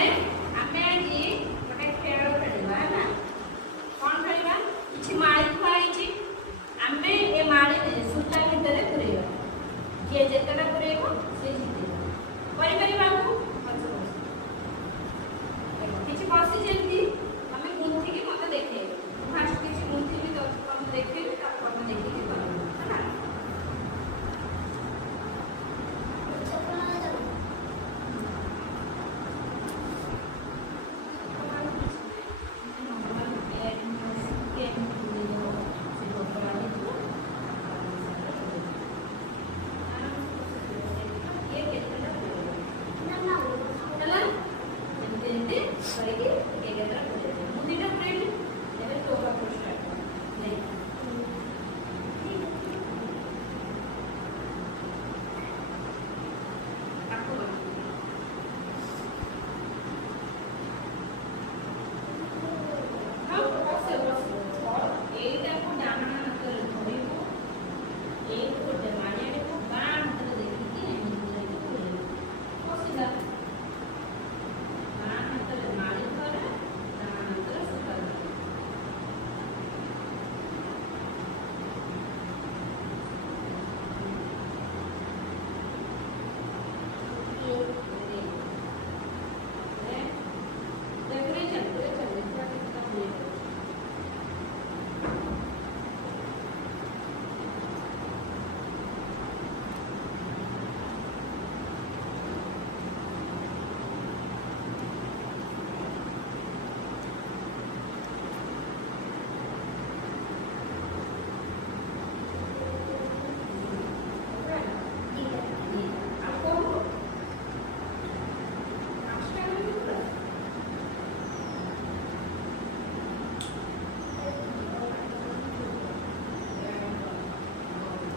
ଆମେ ଆଜି ଗୋଟେ ଖେଳ ଖେଳିବା ହେଲା। କଣ ଖେଳିବା? କିଛି ମାଳି ଥୁଆ ହେଇଛି, ଆମେ ଏ ମାଳି ସୂତା ଭିତରେ ପୁରେଇବା। ଯିଏ ଯେତେଟା ପୁରେଇବ ସେ ଜିତିବ। କରିପାରିବା? କିଛି ବସି ଯେମିତି ତମେ ଗୁନ୍ଥିକି ମତେ ଦେଖେଇବ। ମୁଁ ଫାଷ୍ଟ କିଛି ଗୁନ୍ଥିବି ତମେ ଦେଖେଇବି, ତାପରେ ତମେ ଦେଖିକି କରିବ ହେଲା।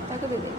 তাকে দেবে।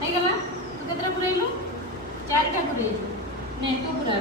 ହେଇଗଲା। ତୁ କେତେଟା ପୁରେଇଲୁ? 4ଟା ପୁରେଇଛୁ। ନେ ତୁ ପୁରା।